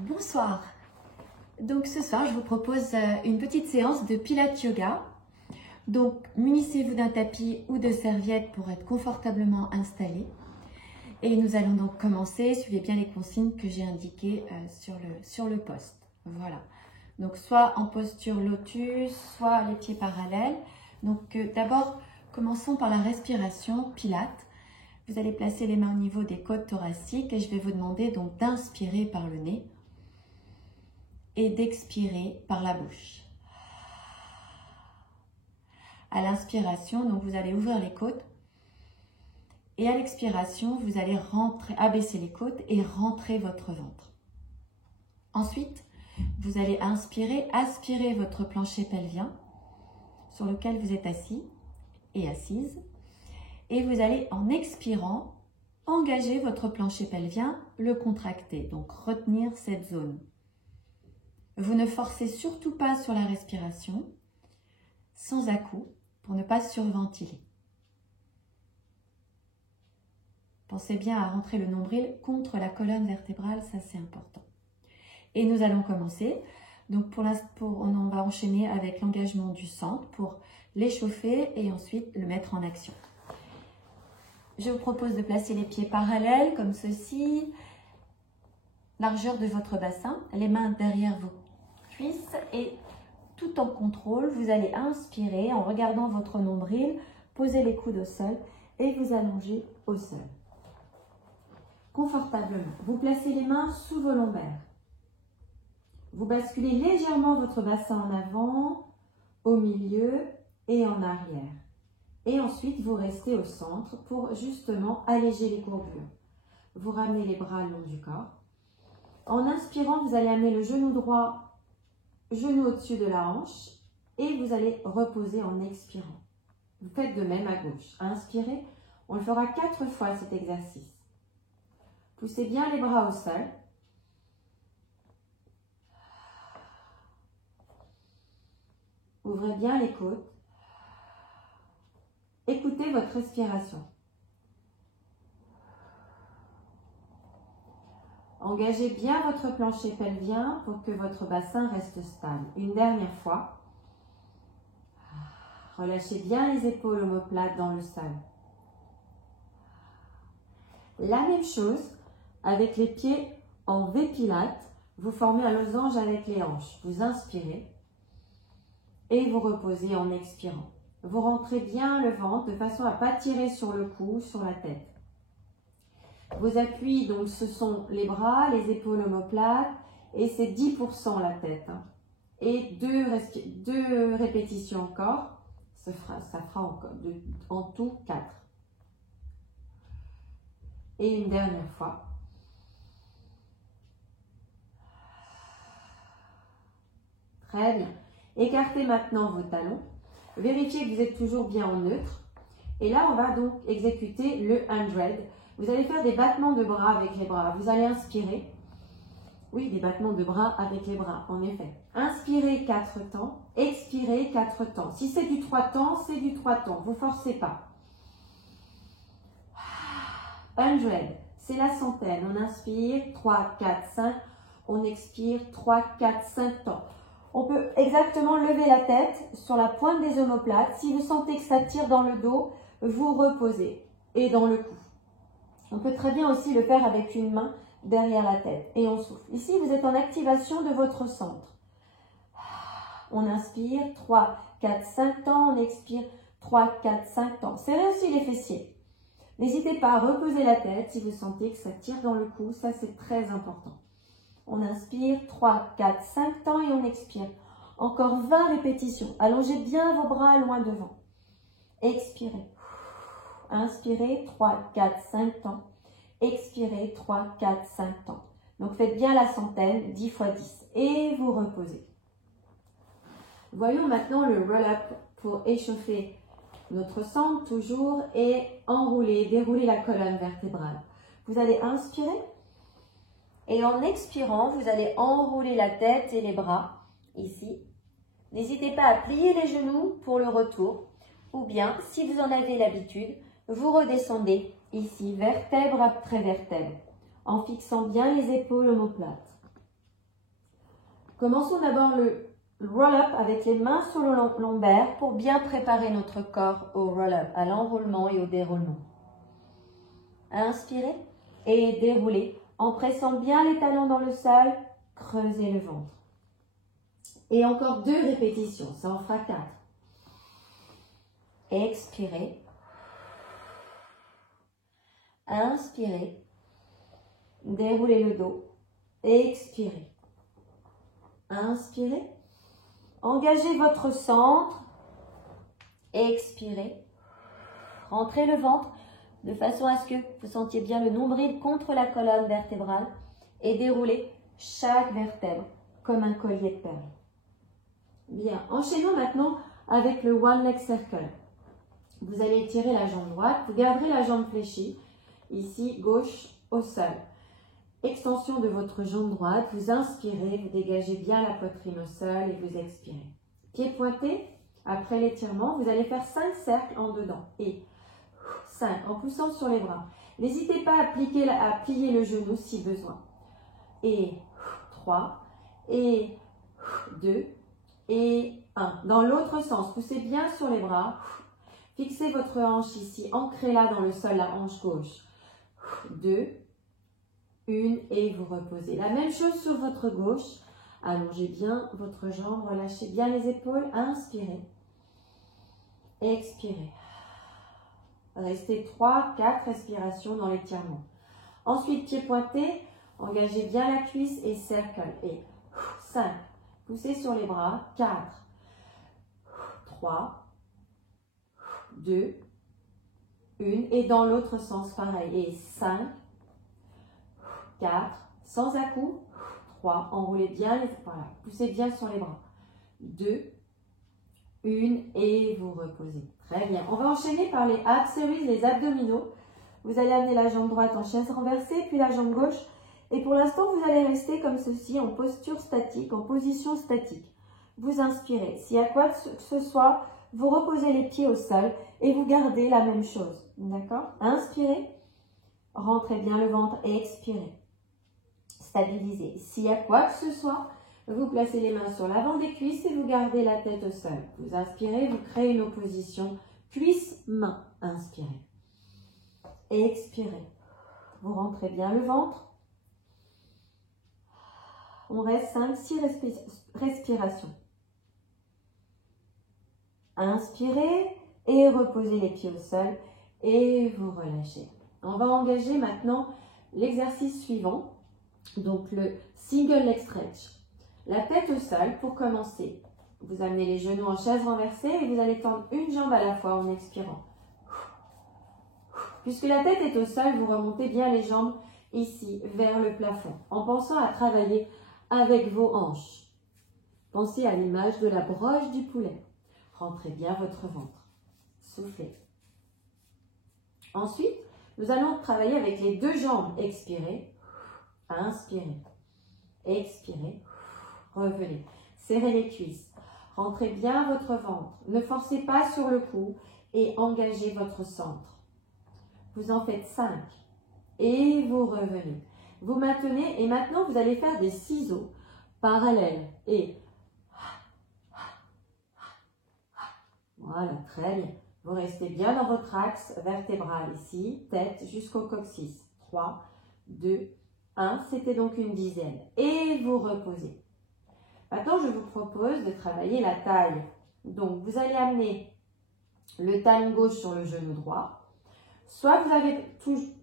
Bonsoir. Donc ce soir, je vous propose une petite séance de Pilates Yoga. Donc munissez-vous d'un tapis ou de serviettes pour être confortablement installé. Et nous allons donc commencer. Suivez bien les consignes que j'ai indiquées sur le post. Voilà. Donc soit en posture lotus, soit les pieds parallèles. Donc d'abord, commençons par la respiration Pilates. Vous allez placer les mains au niveau des côtes thoraciques et je vais vous demander donc d'inspirer par le nez et d'expirer par la bouche. À l'inspiration, donc vous allez ouvrir les côtes et à l'expiration, vous allez abaisser les côtes et rentrer votre ventre. Ensuite, vous allez inspirer, aspirer votre plancher pelvien sur lequel vous êtes assis et assise. Et vous allez, en expirant, engager votre plancher pelvien, le contracter, donc retenir cette zone. Vous ne forcez surtout pas sur la respiration, sans à-coups, pour ne pas surventiler. Pensez bien à rentrer le nombril contre la colonne vertébrale, ça c'est important. Et nous allons commencer. Donc on va enchaîner avec l'engagement du centre pour l'échauffer et ensuite le mettre en action. Je vous propose de placer les pieds parallèles comme ceci, largeur de votre bassin, les mains derrière vos cuisses et tout en contrôle, vous allez inspirer en regardant votre nombril, poser les coudes au sol et vous allonger au sol. Confortablement, vous placez les mains sous vos lombaires. Vous basculez légèrement votre bassin en avant, au milieu et en arrière. Et ensuite, vous restez au centre pour justement alléger les courbures. Vous ramenez les bras le long du corps. En inspirant, vous allez amener le genou droit, genou au-dessus de la hanche et vous allez reposer en expirant. Vous faites de même à gauche. Inspirez, on le fera 4 fois cet exercice. Poussez bien les bras au sol. Ouvrez bien les côtes. Écoutez votre respiration. Engagez bien votre plancher pelvien pour que votre bassin reste stable. Une dernière fois. Relâchez bien les épaules omoplates dans le sol. La même chose avec les pieds en V Pilates. Vous formez un losange avec les hanches. Vous inspirez et vous reposez en expirant. Vous rentrez bien le ventre de façon à ne pas tirer sur le cou, sur la tête. Vos appuis, donc, ce sont les bras, les épaules omoplates et c'est 10% la tête. Et deux répétitions encore, ça fera encore en tout 4. Et une dernière fois. Très bien. Écartez maintenant vos talons. Vérifiez que vous êtes toujours bien en neutre. Et là, on va donc exécuter le 100. Vous allez faire des battements de bras avec les bras. Vous allez inspirer. Oui, des battements de bras avec les bras, en effet. Inspirez 4 temps, expirez 4 temps. Si c'est du 3 temps, c'est du 3 temps. Vous ne forcez pas. 100, c'est la centaine. On inspire 3, 4, 5. On expire 3, 4, 5 temps. On peut exactement lever la tête sur la pointe des omoplates. Si vous sentez que ça tire dans le dos, vous reposez et dans le cou. On peut très bien aussi le faire avec une main derrière la tête et on souffle. Ici, vous êtes en activation de votre centre. On inspire 3, 4, 5 temps. On expire 3, 4, 5 temps. Serrez aussi les fessiers. N'hésitez pas à reposer la tête si vous sentez que ça tire dans le cou. Ça, c'est très important. On inspire 3, 4, 5 temps et on expire. Encore 20 répétitions. Allongez bien vos bras loin devant. Expirez. Inspirez 3, 4, 5 temps. Expirez 3, 4, 5 temps. Donc faites bien la centaine, 10 x 10. Et vous reposez. Voyons maintenant le roll-up pour échauffer notre centre toujours et enrouler, dérouler la colonne vertébrale. Vous allez inspirer. Et en expirant, vous allez enrouler la tête et les bras, ici. N'hésitez pas à plier les genoux pour le retour. Ou bien, si vous en avez l'habitude, vous redescendez ici, vertèbre après vertèbre, en fixant bien les épaules omoplates. Commençons d'abord le roll-up avec les mains sur le lombaire pour bien préparer notre corps au roll-up, à l'enroulement et au déroulement. Inspirez et déroulez en pressant bien les talons dans le sol, creusez le ventre. Et encore 2 répétitions, ça en fera 4. Expirez. Inspirez. Déroulez le dos. Expirez. Inspirez. Engagez votre centre. Expirez. Rentrez le ventre de façon à ce que vous sentiez bien le nombril contre la colonne vertébrale et déroulez chaque vertèbre comme un collier de perles. Bien, enchaînons maintenant avec le One Leg Circle. Vous allez étirer la jambe droite, vous garderez la jambe fléchie, ici gauche au sol. Extension de votre jambe droite, vous inspirez, vous dégagez bien la poitrine au sol et vous expirez. Pieds pointés, après l'étirement, vous allez faire 5 cercles en dedans. Et 5, en poussant sur les bras. N'hésitez pas à plier le genou si besoin. Et 3, et 2, et 1. Dans l'autre sens, poussez bien sur les bras. Fixez votre hanche ici, ancrez-la dans le sol, la hanche gauche. 2, 1 et vous reposez. La même chose sur votre gauche. Allongez bien votre jambe, relâchez bien les épaules. Inspirez. Expirez. Restez 3, 4 respirations dans l'étirement. Ensuite, pieds pointés, engagez bien la cuisse et cercle. Et 5, poussez sur les bras. 4, 3, 2, 1. Et dans l'autre sens, pareil. Et 5, 4, sans à-coups. 3, enroulez bien les... Voilà, poussez bien sur les bras. 2, 1 et vous reposez. Très bien. On va enchaîner par les ab series, les abdominaux. Vous allez amener la jambe droite en chaise renversée, puis la jambe gauche. Et pour l'instant, vous allez rester comme ceci, en posture statique, en position statique. Vous inspirez. S'il y a quoi que ce soit, vous reposez les pieds au sol et vous gardez la même chose. D'accord? Inspirez. Rentrez bien le ventre et expirez. Stabilisez. S'il y a quoi que ce soit, vous placez les mains sur l'avant des cuisses et vous gardez la tête au sol. Vous inspirez, vous créez une opposition cuisse-main. Inspirez. Expirez. Vous rentrez bien le ventre. On reste 5-6 respirations. Inspirez et reposez les pieds au sol et vous relâchez. On va engager maintenant l'exercice suivant, donc le single leg stretch. La tête au sol pour commencer. Vous amenez les genoux en chaise renversée et vous allez tendre une jambe à la fois en expirant. Puisque la tête est au sol, vous remontez bien les jambes ici vers le plafond en pensant à travailler avec vos hanches. Pensez à l'image de la broche du poulet. Rentrez bien votre ventre. Soufflez. Ensuite, nous allons travailler avec les 2 jambes. Expirez. Inspirez. Expirez. Revenez. Serrez les cuisses. Rentrez bien votre ventre. Ne forcez pas sur le cou et engagez votre centre. Vous en faites 5. Et vous revenez. Vous maintenez et maintenant vous allez faire des ciseaux parallèles. Et voilà, très bien. Vous restez bien dans votre axe vertébral ici, tête jusqu'au coccyx. 3, 2, 1. C'était donc une dizaine. Et vous reposez. Maintenant, je vous propose de travailler la taille. Donc, vous allez amener le talon gauche sur le genou droit. Soit vous avez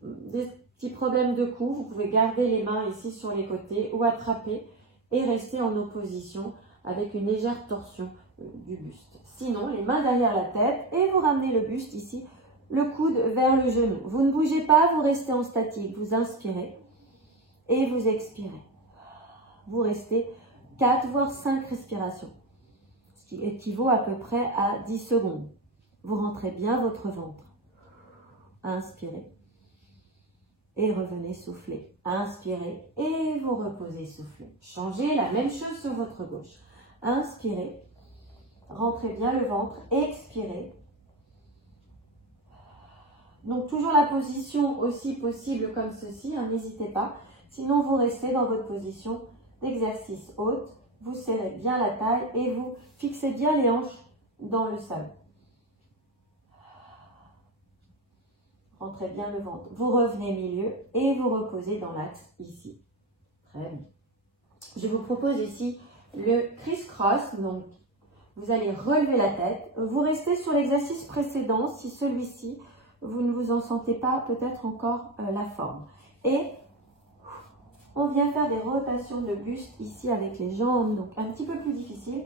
des petits problèmes de cou, vous pouvez garder les mains ici sur les côtés ou attraper et rester en opposition avec une légère torsion du buste. Sinon, les mains derrière la tête et vous ramenez le buste ici, le coude vers le genou. Vous ne bougez pas, vous restez en statique. Vous inspirez et vous expirez. Vous restez 4 voire 5 respirations, ce qui équivaut à peu près à 10 secondes. Vous rentrez bien votre ventre. Inspirez et revenez souffler. Inspirez et vous reposez, soufflez. Changez la même chose sur votre gauche. Inspirez, rentrez bien le ventre, expirez. Donc toujours la position aussi possible comme ceci, n'hésitez pas. Sinon vous restez dans votre position d'exercice haute. vous serrez bien la taille et vous fixez bien les hanches dans le sol. Rentrez bien le ventre. Vous revenez milieu et vous reposez dans l'axe ici. Très bien. Je vous propose ici le criss-cross. Donc, vous allez relever la tête. Vous restez sur l'exercice précédent si celui-ci, vous ne vous en sentez pas peut-être encore la forme. Et on vient faire des rotations de buste ici avec les jambes, donc un petit peu plus difficile.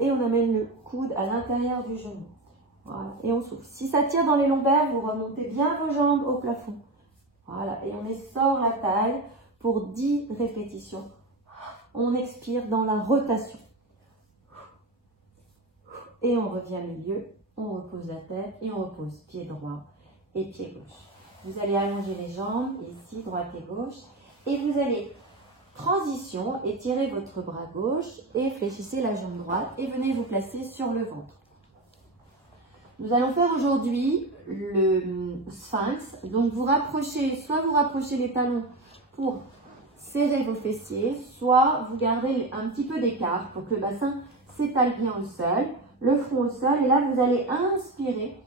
Et on amène le coude à l'intérieur du genou. Voilà, et on souffle. Si ça tire dans les lombaires, vous remontez bien vos jambes au plafond. Voilà, et on essore la taille pour 10 répétitions. On expire dans la rotation. Et on revient au milieu, on repose la tête et on repose pied droit et pied gauche. Vous allez allonger les jambes, ici, droite et gauche. Et vous allez, transition, étirer votre bras gauche et fléchissez la jambe droite et venez vous placer sur le ventre. Nous allons faire aujourd'hui le sphinx. Donc vous rapprochez, soit vous rapprochez les talons pour serrer vos fessiers, soit vous gardez un petit peu d'écart pour que le bassin s'étale bien au sol, le front au sol. Et là, vous allez inspirer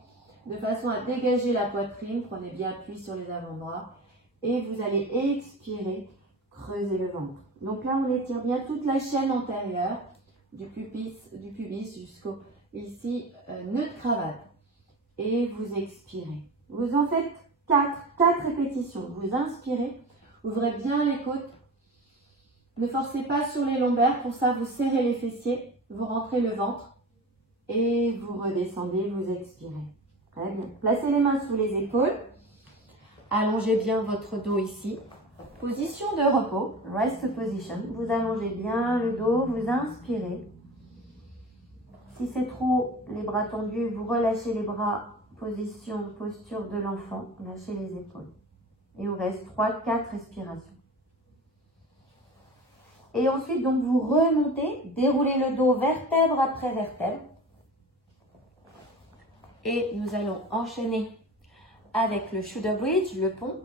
de façon à dégager la poitrine. Prenez bien appui sur les avant-bras. Et vous allez expirer, creuser le ventre. Donc là, on étire bien toute la chaîne antérieure du pubis jusqu'au ici, nœud de cravate. Et vous expirez. Vous en faites 4 répétitions. Vous inspirez, ouvrez bien les côtes. Ne forcez pas sur les lombaires. Pour ça, vous serrez les fessiers, vous rentrez le ventre et vous redescendez, vous expirez. Très bien. Placez les mains sous les épaules. Allongez bien votre dos ici. Position de repos, rest position. Vous allongez bien le dos, vous inspirez. Si c'est trop, les bras tendus, vous relâchez les bras, posture de l'enfant, lâchez les épaules. Et on reste 3-4 respirations. Et ensuite, donc, vous remontez, déroulez le dos vertèbre après vertèbre. Et nous allons enchaîner avec le shoulder bridge, le pont.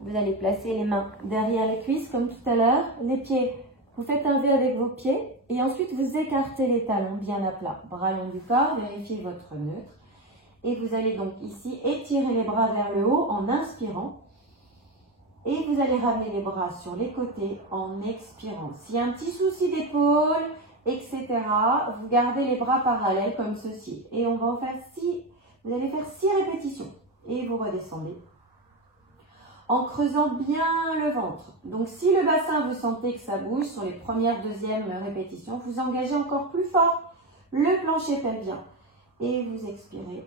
Vous allez placer les mains derrière les cuisses comme tout à l'heure. Les pieds, vous faites un V avec vos pieds. Et ensuite, vous écartez les talons bien à plat. Bras long du corps, vérifiez votre neutre. Et vous allez donc ici étirer les bras vers le haut en inspirant. Et vous allez ramener les bras sur les côtés en expirant. S'il y a un petit souci d'épaule, etc., vous gardez les bras parallèles comme ceci. Et on va en faire 6, vous allez faire 6 répétitions. Et vous redescendez en creusant bien le ventre. Donc si le bassin, vous sentez que ça bouge sur les premières, deuxièmes répétitions, vous engagez encore plus fort le plancher pelvien. Et vous expirez.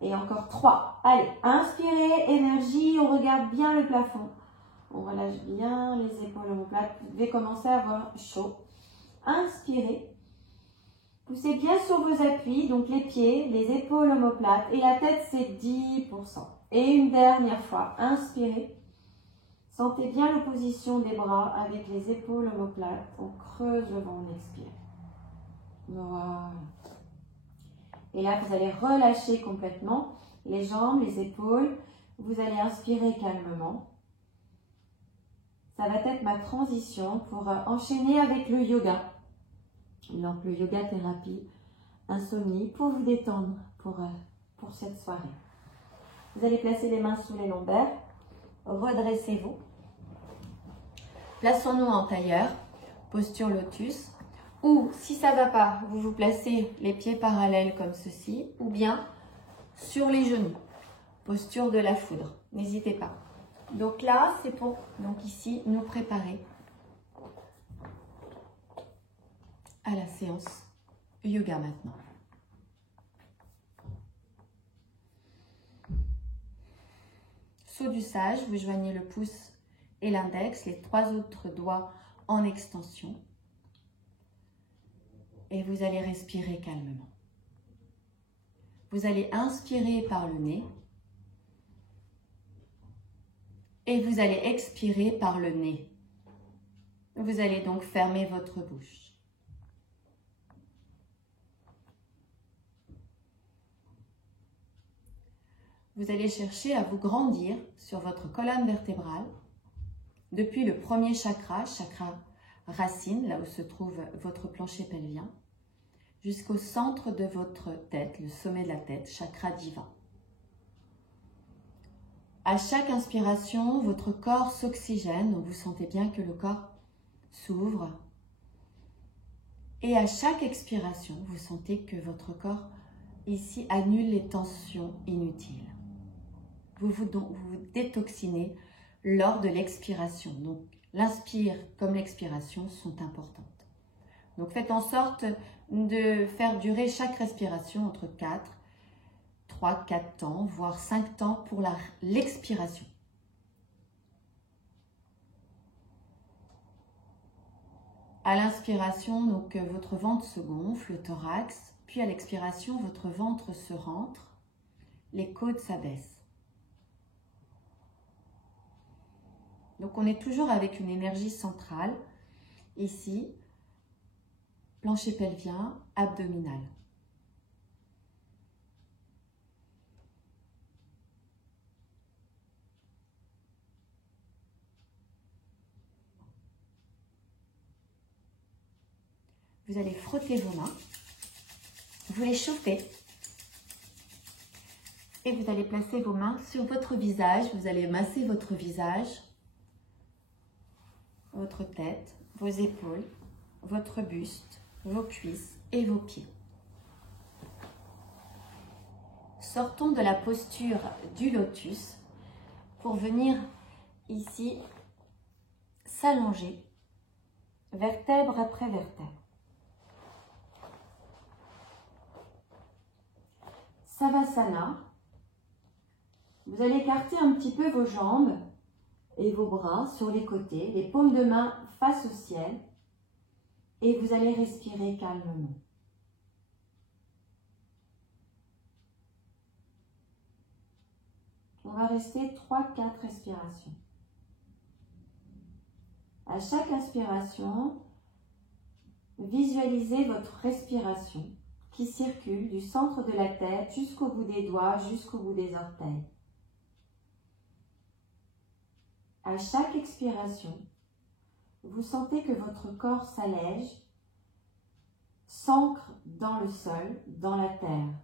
Et encore 3. Allez, inspirez, énergie, on regarde bien le plafond. On relâche bien les épaules omoplates. Vous devez commencer à avoir chaud. Inspirez. Poussez bien sur vos appuis, donc les pieds, les épaules omoplates. Et la tête, c'est 10%. Et une dernière fois, inspirez. Sentez bien l'opposition des bras avec les épaules omoplates. On creuse le ventre, on expire. Voilà. Et là, vous allez relâcher complètement les jambes, les épaules. Vous allez inspirer calmement. Ça va être ma transition pour enchaîner avec le yoga. Donc, le yoga thérapie insomnie pour vous détendre pour cette soirée. Vous allez placer les mains sous les lombaires. Redressez-vous. Plaçons-nous en tailleur. Posture lotus. Ou, si ça ne va pas, vous vous placez les pieds parallèles comme ceci. Ou bien sur les genoux. Posture de la foudre. N'hésitez pas. Donc là, c'est pour, donc ici, nous préparer à la séance yoga maintenant. Saut du sage, vous joignez le pouce et l'index, les 3 autres doigts en extension. Et vous allez respirer calmement. Vous allez inspirer par le nez. Et vous allez expirer par le nez. Vous allez donc fermer votre bouche. Vous allez chercher à vous grandir sur votre colonne vertébrale depuis le premier chakra, chakra racine, là où se trouve votre plancher pelvien, jusqu'au centre de votre tête, le sommet de la tête, chakra divin. À chaque inspiration, votre corps s'oxygène, donc vous sentez bien que le corps s'ouvre. Et à chaque expiration, vous sentez que votre corps ici annule les tensions inutiles. Vous vous détoxinez lors de l'expiration. Donc l'inspire comme l'expiration sont importantes. Donc faites en sorte de faire durer chaque respiration entre 3, 4 temps, voire 5 temps pour l'expiration. À l'inspiration, donc votre ventre se gonfle, le thorax, puis à l'expiration, votre ventre se rentre, les côtes s'abaissent. Donc on est toujours avec une énergie centrale, ici, plancher pelvien, abdominal. Vous allez frotter vos mains, vous les chauffez et vous allez placer vos mains sur votre visage, vous allez masser votre visage, votre tête, vos épaules, votre buste, vos cuisses et vos pieds. Sortons de la posture du lotus pour venir ici s'allonger, vertèbre après vertèbre. Savasana, vous allez écarter un petit peu vos jambes et vos bras sur les côtés, les paumes de main face au ciel et vous allez respirer calmement. On va rester 3-4 respirations. À chaque inspiration, visualisez votre respiration qui circule du centre de la tête jusqu'au bout des doigts, jusqu'au bout des orteils. À chaque expiration, vous sentez que votre corps s'allège, s'ancre dans le sol, dans la terre.